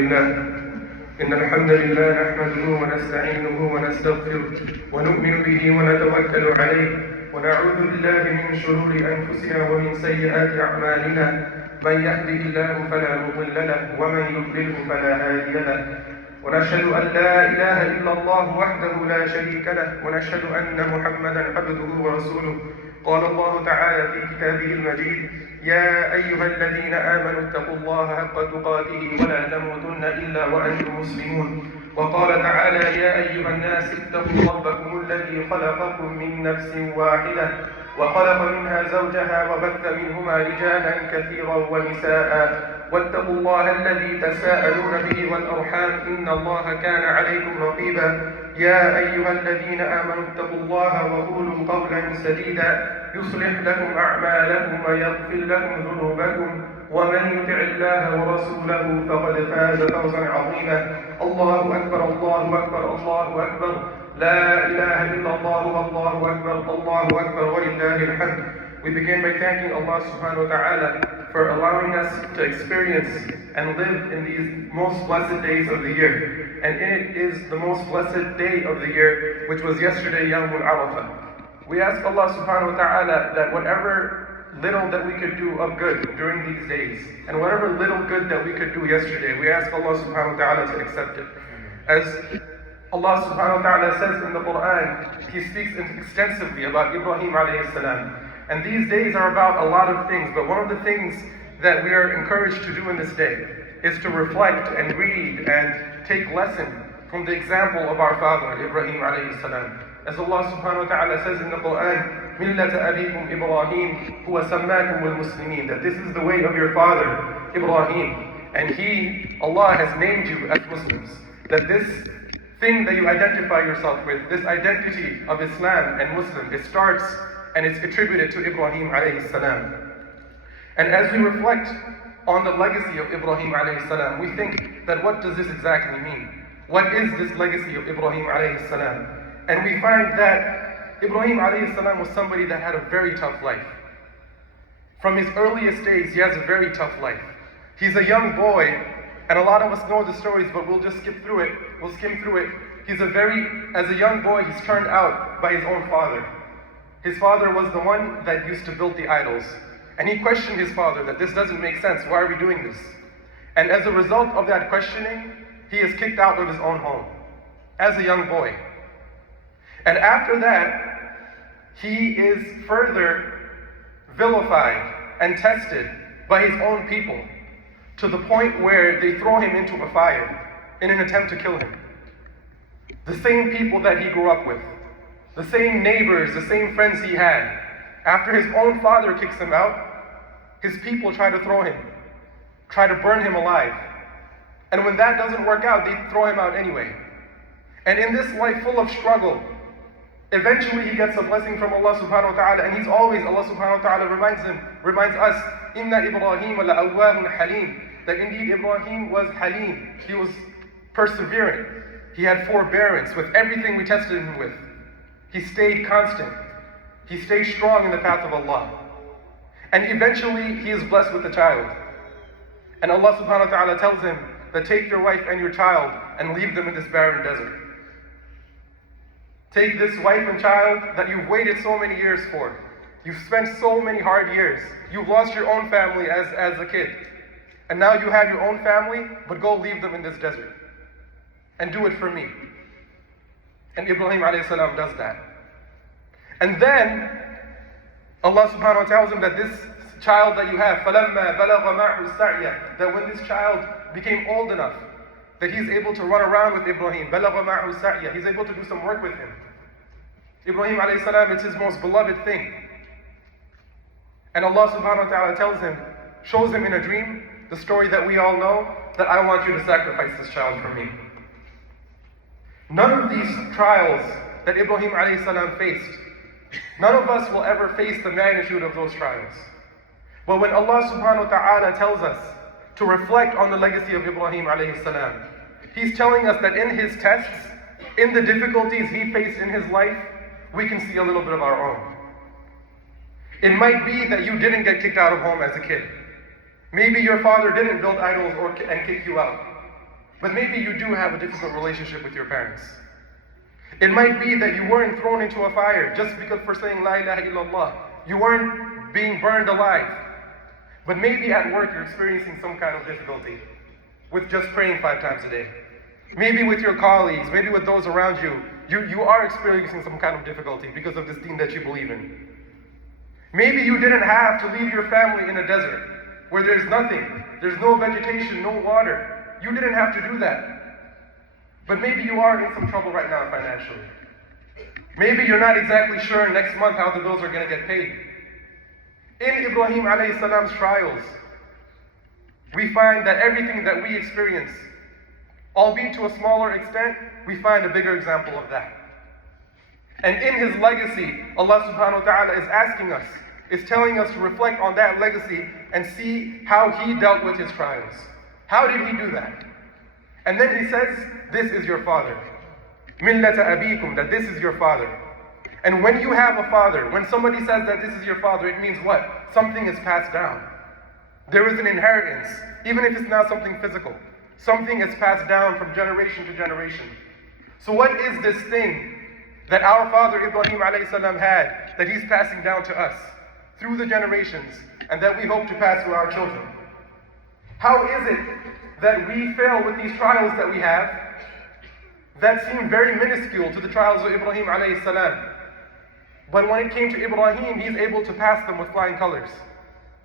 لله إن الحمد لله نحمده ونستعينه ونستغفره ونؤمن به ونتوكل عليه ونعوذ بالله من شرور أنفسنا ومن سيئات أعمالنا من يهده الله فلا مضل له ومن يضلله فلا هادي له ونشهد أن لا إله إلا الله وحده لا شريك له ونشهد أن محمدا عبده ورسوله قال الله تعالى في كتابه المجيد يا أيها الذين آمنوا اتقوا الله حق تقاته ولا تموتن إلا وأنتم مسلمون وقال تعالى يا أيها الناس اتقوا ربكم الذي خلقكم من نفس واحدة وخلق منها زوجها وبث منهما رجالا كثيرا ونساء واتقوا الله الذي تساءلون به والأرحام إن الله كان عليكم رقيبا يا أيها الذين آمنوا اتقوا الله وقولوا قولا سديدا يصلح لكم أعمالكم ويغفر لكم ذنوبكم ومن يطع الله ورسوله فقد فاز فوزا عظيما الله أكبر الله أكبر الله أكبر لا إله إلا الله والله أكبر الله أكبر ولله الحمد. We begin by thanking Allah subhanahu wa ta'ala for allowing us to experience and live in these most blessed days of the year. And in it is the most blessed day of the year, which was yesterday, Yawmul Arafah. We ask Allah subhanahu wa ta'ala that whatever little that we could do of good during these days, and whatever little good that we could do yesterday, we ask Allah subhanahu wa ta'ala to accept it. As Allah subhanahu wa ta'ala says in the Quran, He speaks extensively about Ibrahim alayhi salam. And these days are about a lot of things, but one of the things that we are encouraged to do in this day is to reflect and read and take lesson from the example of our father, Ibrahim alayhi salam. As Allah subhanahu wa ta'ala says in the Quran, مِلَّةَ أَبِيكُمْ إِبْرَاهِيمُ هُوَ سَمَّاكُمُ الْمُسْلِمِينَ, that this is the way of your father, Ibrahim. And Allah has named you as Muslims. That this thing that you identify yourself with, this identity of Islam and Muslim, it starts and it's attributed to Ibrahim alayhi salam. And as we reflect on the legacy of Ibrahim alayhi salam, we think that what does this exactly mean? What is this legacy of Ibrahim alayhi salam? And we find that Ibrahim alayhi salam was somebody that had a very tough life. From his earliest days, he has a very tough life. He's a young boy, and a lot of us know the stories, but we'll just skip through it. We'll skim through it. As a young boy, he's turned out by his own father. His father was the one that used to build the idols. And he questioned his father that this doesn't make sense. Why are we doing this? And as a result of that questioning, he is kicked out of his own home as a young boy. And after that, he is further vilified and tested by his own people to the point where they throw him into a fire in an attempt to kill him. The same people that he grew up with, the same neighbors, the same friends he had. After his own father kicks him out, his people try to throw him, try to burn him alive. And when that doesn't work out, they throw him out anyway. And in this life full of struggle, eventually he gets a blessing from Allah subhanahu wa ta'ala, and Allah subhanahu wa ta'ala reminds us, Inna Ibrahim la'awwahun halim, that indeed Ibrahim was halim. He was persevering. He had forbearance with everything we tested him with. He stayed constant. He stayed strong in the path of Allah. And eventually he is blessed with a child. And Allah subhanahu wa ta'ala tells him that take your wife and your child and leave them in this barren desert. Take this wife and child that you've waited so many years for. You've spent so many hard years. You've lost your own family as a kid. And now you have your own family, but go leave them in this desert. And do it for me. And Ibrahim alayhi salam does that. And then Allah subhanahu wa ta'ala tells him that this child that you have, فَلَمَّا بَلَغَ مَعْهُ السَّعْيَ, that when this child became old enough, that he's able to run around with Ibrahim, بَلَغَ مَعْهُ السَّعْيَ, he's able to do some work with him. Ibrahim alayhi salam, it's his most beloved thing. And Allah subhanahu wa ta'ala shows him in a dream, the story that we all know, that I want you to sacrifice this child for me. None of these trials that Ibrahim alayhi salam faced, none of us will ever face the magnitude of those trials. But when Allah subhanahu wa ta'ala tells us to reflect on the legacy of Ibrahim alayhi salam, He's telling us that in his tests, in the difficulties he faced in his life, we can see a little bit of our own. It might be that you didn't get kicked out of home as a kid. Maybe your father didn't build idols and kick you out. But maybe you do have a difficult relationship with your parents. It might be that you weren't thrown into a fire just because for saying La ilaha illallah. You weren't being burned alive. But maybe at work you're experiencing some kind of difficulty with just praying 5 times a day. Maybe with your colleagues, maybe with those around you, you are experiencing some kind of difficulty because of this deen that you believe in. Maybe you didn't have to leave your family in a desert where there's nothing, there's no vegetation, no water. You didn't have to do that. But maybe you are in some trouble right now financially. Maybe you're not exactly sure next month how the bills are going to get paid. In Ibrahim alayhi salam's trials, we find that everything that we experience, albeit to a smaller extent, we find a bigger example of that. And in his legacy, Allah subhanahu wa ta'ala is asking us, is telling us to reflect on that legacy and see how he dealt with his trials. How did he do that? And then he says, this is your father. Millata abikum, that this is your father. And when you have a father, when somebody says that this is your father, it means what? Something is passed down. There is an inheritance, even if it's not something physical. Something is passed down from generation to generation. So what is this thing that our father Ibrahim alayhi salam had that he's passing down to us through the generations and that we hope to pass to our children? How is it that we fail with these trials that we have that seem very minuscule to the trials of Ibrahim alayhi salam? But when it came to Ibrahim, he's able to pass them with flying colors.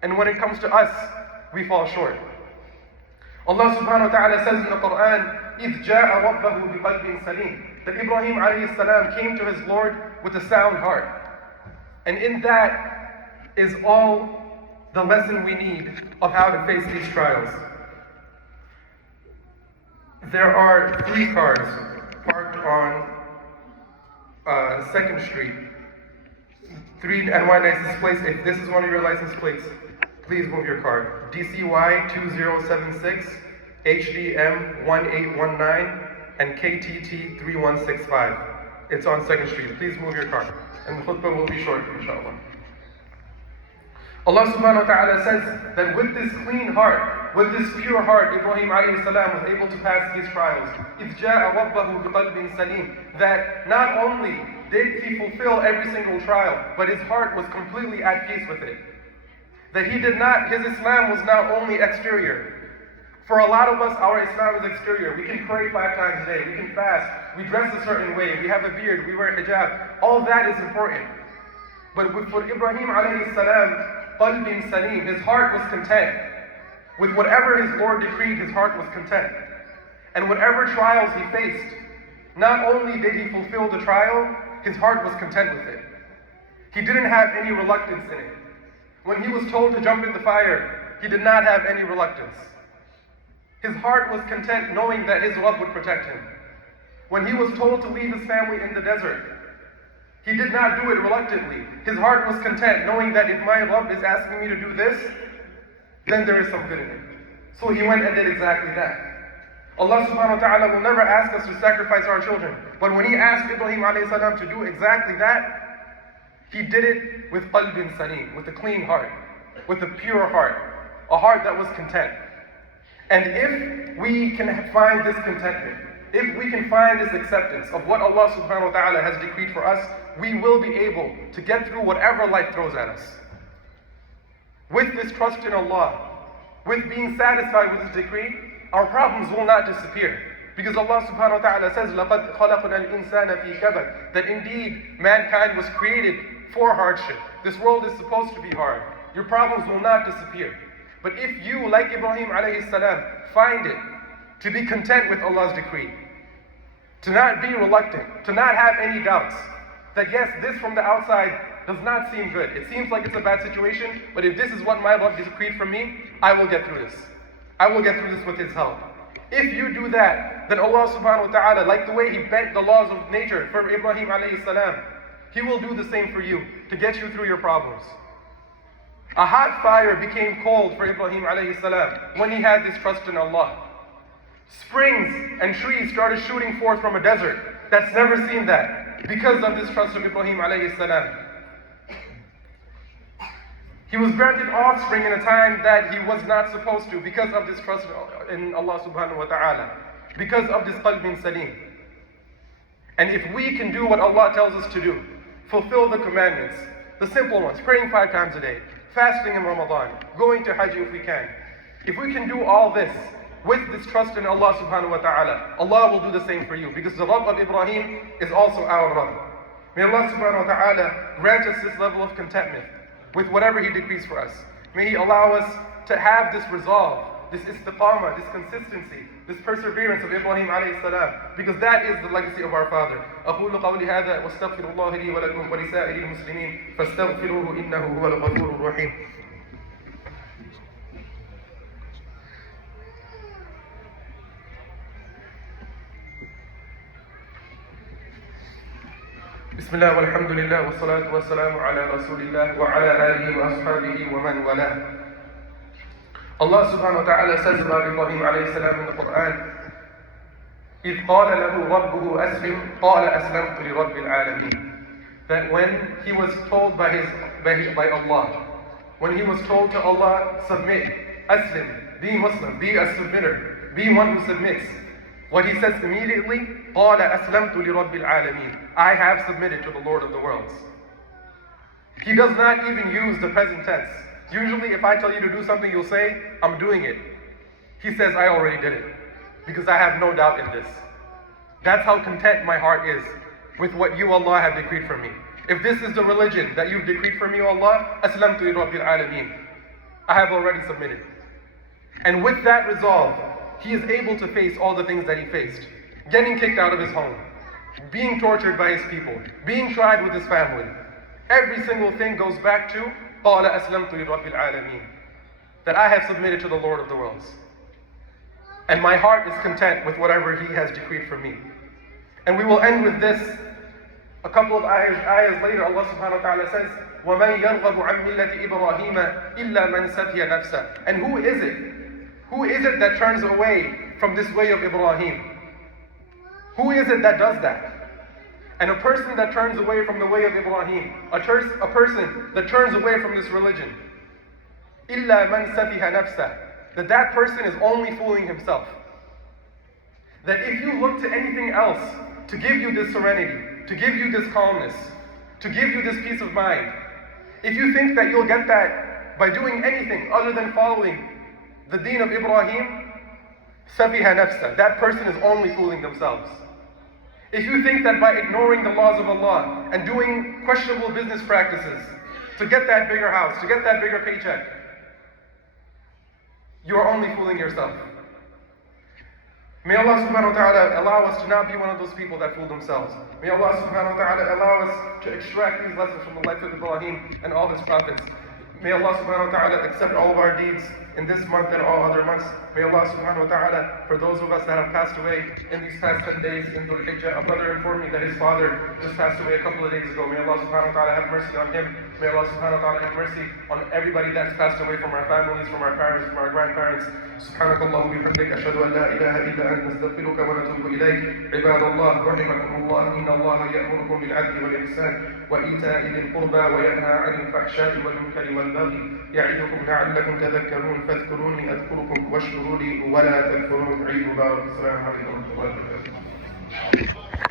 And when it comes to us, we fall short. Allah subhanahu wa ta'ala says in the Quran, إِذْ جَاءَ رَبَّهُ بِقَلْبٍ سَلِيمٍ, that Ibrahim alayhi salam came to his Lord with a sound heart. And in that is all the lesson we need of how to face these trials. There are 3 cars parked on 2nd Street. 3 NY license plates. If this is one of your license plates, please move your car. DCY 2076, HDM 1819, and KTT 3165. It's on 2nd Street. Please move your car. And the khutbah will be short, inshallah. Allah subhanahu wa ta'ala says that with this clean heart, with this pure heart, Ibrahim alayhi salam was able to pass these trials. إِذْ جَاءَ رَبَّهُ بِقَلْبٍ سَلِيمٍ, that not only did he fulfill every single trial, but his heart was completely at peace with it. That his Islam was not only exterior. For a lot of us, our Islam is exterior. We can pray 5 times a day, we can fast, we dress a certain way, we have a beard, we wear hijab. All that is important. But for Ibrahim alayhi salam, qalbin salim, his heart was content. With whatever his Lord decreed, his heart was content. And whatever trials he faced, not only did he fulfill the trial, his heart was content with it. He didn't have any reluctance in it. When he was told to jump in the fire, he did not have any reluctance. His heart was content knowing that his Rabb would protect him. When he was told to leave his family in the desert, he did not do it reluctantly. His heart was content knowing that if my Rabb is asking me to do this, then there is some good in it. So he went and did exactly that. Allah subhanahu wa ta'ala will never ask us to sacrifice our children. But when he asked Ibrahim alayhi salam to do exactly that, he did it with qalbin salim, with a clean heart, with a pure heart, a heart that was content. And if we can find this contentment, if we can find this acceptance of what Allah subhanahu wa ta'ala has decreed for us, we will be able to get through whatever life throws at us. With this trust in Allah, with being satisfied with His decree, our problems will not disappear. Because Allah subhanahu wa ta'ala says, لَقَدْ خَلَقْنَا الْإِنسَانَ فِي كَبَدٍ, that indeed mankind was created for hardship. This world is supposed to be hard. Your problems will not disappear. But if you, like Ibrahim alayhi salam, find it to be content with Allah's decree, to not be reluctant, to not have any doubts, that yes, this from the outside does not seem good. It seems like it's a bad situation, but if this is what my Lord decreed for me, I will get through this. I will get through this with His help. If you do that, then Allah subhanahu wa ta'ala, like the way He bent the laws of nature for Ibrahim alayhi salam, He will do the same for you to get you through your problems. A hot fire became cold for Ibrahim alayhi salam when he had this trust in Allah. Springs and trees started shooting forth from a desert that's never seen that because of this trust of Ibrahim alayhi salam. He was granted offspring in a time that he was not supposed to because of this trust in Allah subhanahu wa ta'ala. because of this qalbin salim. And if we can do what Allah tells us to do, fulfill the commandments, the simple ones, praying 5 times a day, fasting in Ramadan, going to Hajj if we can. If we can do all this with this trust in Allah subhanahu wa ta'ala, Allah will do the same for you, because the Rabb of Ibrahim is also our Rabb. May Allah subhanahu wa ta'ala grant us this level of contentment with whatever He decrees for us. May He allow us to have this resolve, this istiqamah, this consistency, this perseverance of Ibrahim alayhi salam, because that is the legacy of our father. أقول قولي هذا واستغفر الله لي ولكم ولسائر المسلمين فاستغفروه إنه هو الغفور الرحيم. بسم الله والحمد لله والصلاة والسلام على رسول الله وعلى آله وأصحابه ومن والاه. Allah subhanahu wa ta'ala says about Ibrahim alayhi salam in the Quran, إِذْ قَالَ لَهُ رَبُّهُ أَسْلِمْ قَالَ أَسْلَمْتُ لِرَبِّ الْعَالَمِينَ. That when he was told by Allah, when he was told to Allah, submit, aslim, be Muslim, be a submitter, be one who submits, what he says immediately, قَالَ أَسْلَمْتُ لِرَبِّ الْعَالَمِينَ. I have submitted to the Lord of the worlds. He does not even use the present tense. Usually if I tell you to do something, you'll say, I'm doing it. He says, I already did it, because I have no doubt in this. That's how content my heart is with what you, Allah, have decreed for me. If this is the religion that you've decreed for me, O Allah, aslamtu li rabbil alameen. I have already submitted. And with that resolve, he is able to face all the things that he faced. Getting kicked out of his home, being tortured by his people, being tried with his family. Every single thing goes back to قَالَ أَسْلَمْتُ لِرَبِّ الْعَالَمِينَ. That I have submitted to the Lord of the worlds. And my heart is content with whatever He has decreed for me. And we will end with this. A couple of ayahs later, Allah subhanahu wa ta'ala says, وَمَنْ يَرْغَبُ عَنْ مِلَّةِ إِبْرَاهِيمَ إِلَّا مَنْ سَفِيَ نَفْسَهُ. And who is it? Who is it that turns away from this way of Ibrahim? Who is it that does that? And a person that turns away from the way of Ibrahim, a person that turns away from this religion, إِلَّا مَنْ سَفِيهَ نَفْسَهُ. That person is only fooling himself. That if you look to anything else to give you this serenity, to give you this calmness, to give you this peace of mind, if you think that you'll get that by doing anything other than following the deen of Ibrahim, سَفِيهَ نَفْسَهُ. That person is only fooling themselves. If you think that by ignoring the laws of Allah and doing questionable business practices to get that bigger house, to get that bigger paycheck, you are only fooling yourself. May Allah subhanahu wa ta'ala allow us to not be one of those people that fool themselves. May Allah subhanahu wa ta'ala allow us to extract these lessons from the life of Ibrahim and all his prophets. May Allah subhanahu wa ta'ala accept all of our deeds in this month and all other months. May Allah subhanahu wa ta'ala, for those of us that have passed away in these past 10 days in Dhul Hijjah, a brother informed me that his father just passed away a couple of days ago. May Allah subhanahu wa ta'ala have mercy on him. May Allah subhanahu wa ta'ala have mercy on everybody that's passed away from our families, from our parents, from our grandparents. سبحانك اللهم وبحمدك أشهد أن لا إله إلا أنت نستغفرك ونتوب إليك. عباد الله رحمكم الله إن الله يأمركم بالعدل والإحسان وإيتاء ذي القربى وينهى عن الفحشاء والمنكر والبغي يعظكم لعلكم تذكرون فاذكروني أذكركم واشكروا لي ولا تكفرون. عيد مبارك. السلام عليكم ورحمة الله وبركاته.